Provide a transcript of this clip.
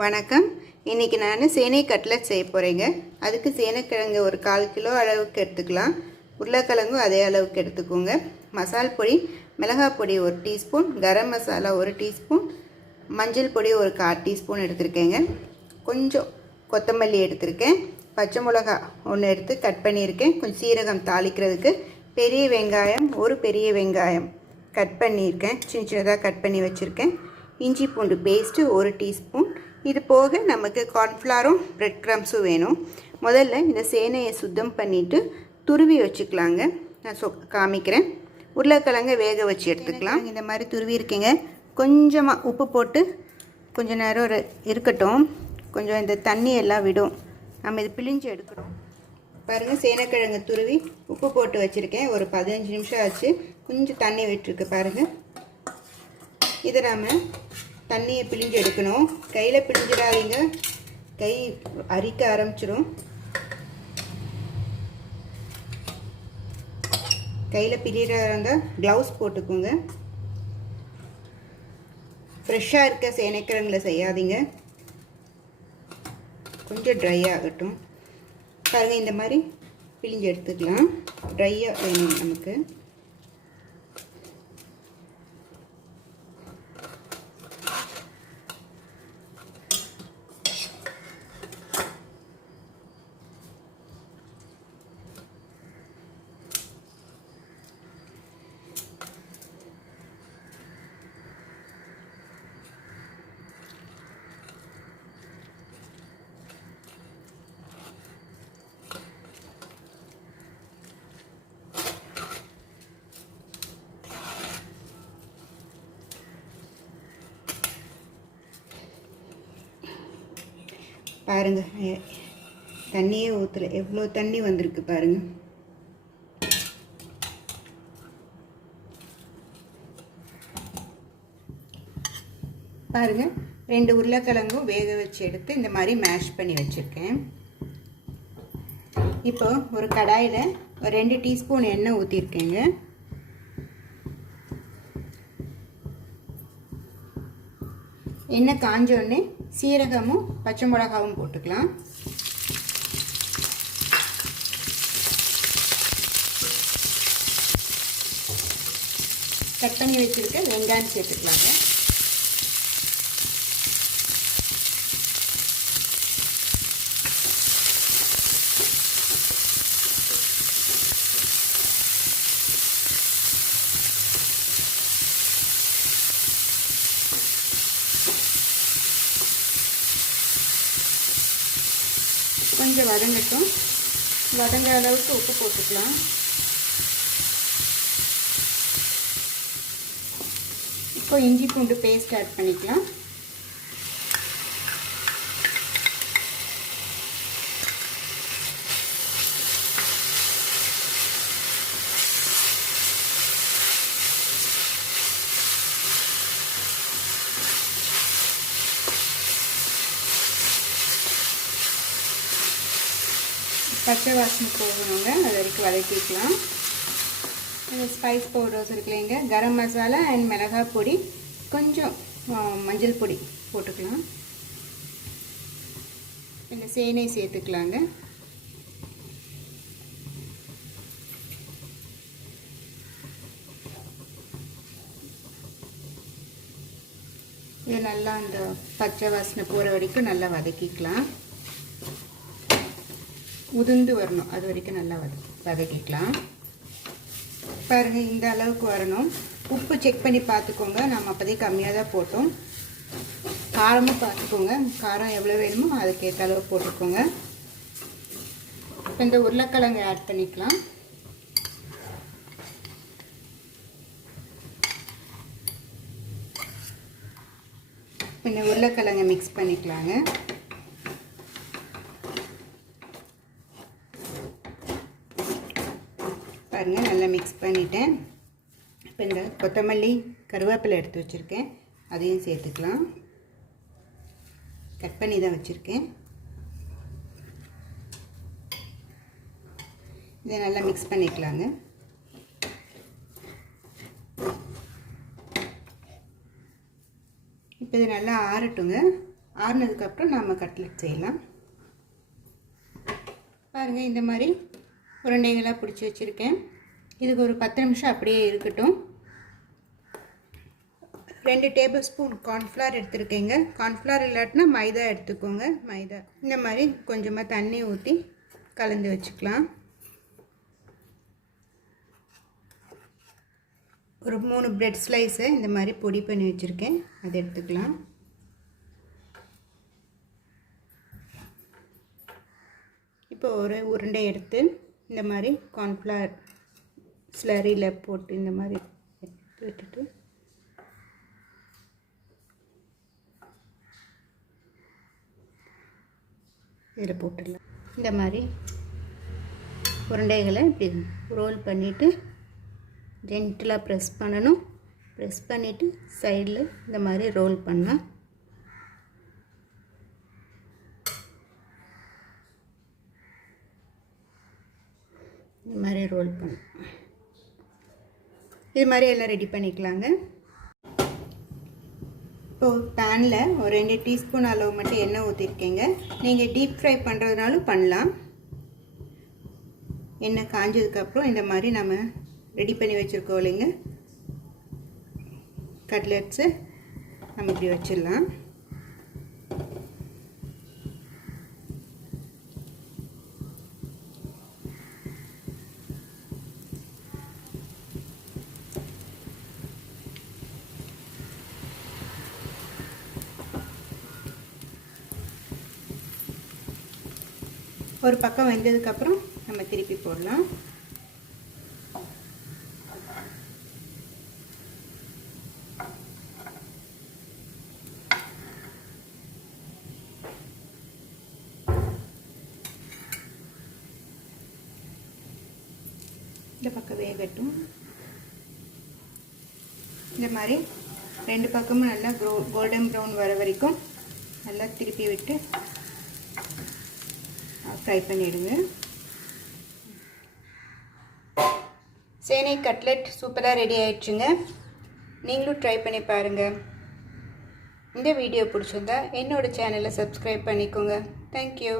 வணக்கம். இன்றைக்கி நான் சேனை கட்லெட் செய்ய போகிறேங்க. அதுக்கு சேனைக்கிழங்கு ஒரு 1/4 கிலோ அளவுக்கு எடுத்துக்கலாம். உருளைக்கிழங்கும் அதே அளவுக்கு எடுத்துக்கோங்க. மசால் பொடி, மிளகாய் பொடி 1 டீஸ்பூன், கரம் மசாலா 1 டீஸ்பூன், மஞ்சள் பொடி ஒரு 1/4 டீஸ்பூன் எடுத்துருக்கேங்க. கொஞ்சம் கொத்தமல்லி எடுத்திருக்கேன். பச்சை மிளகா 1 எடுத்து கட் பண்ணியிருக்கேன். கொஞ்சம் சீரகம் தாளிக்கிறதுக்கு. பெரிய வெங்காயம், ஒரு பெரிய வெங்காயம் கட் பண்ணியிருக்கேன். சின்ன சின்னதாக கட் பண்ணி வச்சுருக்கேன். இஞ்சி பூண்டு பேஸ்ட்டு 1 டீஸ்பூன். இது போக நமக்கு கார்ன்ஃப்ளவரும் பிரெட் க்ரம்ஸும் வேணும். முதல்ல இந்த சேனையை சுத்தம் பண்ணிவிட்டு துருவி வச்சுக்கலாங்க. நான் காமிக்கிறேன். உருளைக்கிழங்கை வேக வச்சு எடுத்துக்கலாம். இந்த மாதிரி துருவி இருக்கீங்க. கொஞ்சமாக உப்பு போட்டு கொஞ்சம் நேரம் இருக்கட்டும். கொஞ்சம் இந்த தண்ணி எல்லாம் விடும். நம்ம இது பிழிஞ்சு எடுக்கணும். பாருங்கள், சேனைக்கிழங்கு துருவி உப்பு போட்டு வச்சுருக்கேன். ஒரு 15 நிமிஷம் ஆச்சு. கொஞ்சம் தண்ணி விட்டுருக்கு பாருங்கள். இதை நாம் தண்ணியை பிழிஞ்சு எடுக்கணும். கையில் பிழிஞ்சிடாதீங்க, கை அரிக்க ஆரம்பிச்சிடும். கையில் பிழிறாங்க, க்ளவுஸ் போட்டுக்கோங்க. ஃப்ரெஷ்ஷாக இருக்க சேனைக்கிழங்குல செய்யாதீங்க, கொஞ்சம் ட்ரை ஆகட்டும். பாருங்கள், இந்த மாதிரி பிழிஞ்சு எடுத்துக்கலாம். ட்ரையாக வேணும் நமக்கு. பாருங்கள், தண்ணியே ஊற்றலை, எவ்வளோ தண்ணி வந்திருக்கு பாருங்கள். பாருங்கள், 2 உருளைக்கிழங்கும் வேக வச்சு எடுத்து இந்த மாதிரி மேஷ் பண்ணி வச்சுருக்கேன். இப்போ ஒரு கடாயில் ஒரு 2 டீஸ்பூன் எண்ணெய் ஊற்றிருக்கேங்க. எண்ணெய் காஞ்சோடனே சீரகமும் பச்சை மிளகாவும் போட்டுக்கலாம். கட் பண்ணி வச்சுருக்க வெங்காயம் சேர்த்துக்கலாங்க. கொஞ்சம் வதங்கட்டும். வதங்க அளவுக்கு உப்பு போட்டுக்கலாம். இப்போ இஞ்சி பூண்டு பேஸ்ட் ஆட் பண்ணிக்கலாம். பச்சை வாசனை போகணுங்க, அது வரைக்கும் வதக்கிக்கலாம். ஸ்பைஸ் பவுடர்ஸ் இருக்குல்லைங்க, கரம் மசாலா அண்ட் மிளகாய் பொடி, கொஞ்சம் மஞ்சள் பொடி போட்டுக்கலாம். இந்த சேனை சேர்த்துக்கலாங்க. இது நல்லா அந்த பச்சை வாசனை போகிற வரைக்கும் நல்லா வதக்கிக்கலாம். உதிர்ந்து வரணும், அது வரைக்கும் நல்லா வதக்கிக்கலாம். பாருங்கள், இந்த அளவுக்கு வரணும். உப்பு செக் பண்ணி பார்த்துக்கோங்க. நம்ம அப்போதே கம்மியாக தான் போட்டோம். காரமும் பார்த்துக்கோங்க, காரம் எவ்வளோ வேணுமோ அதுக்கேற்ற அளவு போட்டுக்கோங்க. இப்போ இந்த உருளைக்கிழங்கு ஆட் பண்ணிக்கலாம். இந்த உருளைக்கிழங்கை மிக்ஸ் பண்ணிக்கலாங்க. பாருங்கள், நல்லா மிக்ஸ் பண்ணிட்டேன். இப்போ இந்த கொத்தமல்லி கருவேப்பிலை எடுத்து வச்சுருக்கேன், அதையும் சேர்த்துக்கலாம். கட் பண்ணி தான் வச்சுருக்கேன். இதை நல்லா மிக்ஸ் பண்ணிக்கலாங்க. இப்போ இது நல்லா ஆறட்டுங்க. ஆறுனதுக்கப்புறம் நாம் கட்லெட் செய்யலாம். பாருங்கள், இந்த மாதிரி உருண்டைகளாக பிடிச்சி வச்சுருக்கேன். இதுக்கு ஒரு 10 நிமிஷம் அப்படியே இருக்கட்டும். 2 டேபிள் ஸ்பூன் கார்ன்ஃப்ளவர் எடுத்துருக்கேங்க. கார்ன்ஃப்ளவர் இல்லாட்டினா மைதா எடுத்துக்கோங்க. மைதா இந்த மாதிரி கொஞ்சமாக தண்ணி ஊற்றி கலந்து வச்சுக்கலாம். ஒரு 3 பிரெட் ஸ்லைஸை இந்த மாதிரி பொடி பண்ணி வச்சுருக்கேன், அதை எடுத்துக்கலாம். இப்போ ஒரு உருண்டை எடுத்து இந்த மாதிரி கார்ன்ஃப்ளவர் ஸ்லரியில் போட்டு இந்த மாதிரி விட்டுட்டு இதில் போட்டுடலாம். இந்த மாதிரி உருண்டைகளை இப்படி ரோல் பண்ணிவிட்டு ஜென்டிலாக ப்ரெஸ் பண்ணணும். ப்ரெஸ் பண்ணிவிட்டு சைடில் இந்த மாதிரி ரோல் பண்ணலாம். இந்த மாதிரி ரோல் பண்ணலாம். இது மாதிரி எல்லாம் ரெடி பண்ணிக்கலாங்க. இப்போது பேனில் ஒரு 2 டீஸ்பூன் அளவு மட்டும் எண்ணெய் ஊற்றிருக்கேங்க. நீங்கள் டீப் ஃப்ரை பண்ணுறதுனாலும் பண்ணலாம். எண்ணெய் காஞ்சதுக்கப்புறம் இந்த மாதிரி நம்ம ரெடி பண்ணி வச்சுருக்கோம் இல்லைங்க கட்லெட்ஸு, நம்ம இப்படி வச்சிடலாம். ஒரு பக்கம் வெந்ததுக்கப்புறம் நம்ம திருப்பி போடலாம். இந்த பக்கம் வேகட்டும். இந்த மாதிரி 2 பக்கமும் நல்லா கோல்டன் ப்ரௌன் வர வரைக்கும் நல்லா திருப்பி விட்டு ஃப்ரை பண்ணிவிடுங்க. சேனை கட்லெட் சூப்பராக ரெடி ஆயிடுச்சுங்க. நீங்களும் ட்ரை பண்ணி பாருங்கள். இந்த வீடியோ பிடிச்சிருந்தா என்னோடய சேனலை சப்ஸ்கிரைப் பண்ணிக்கோங்க. தேங்க்யூ.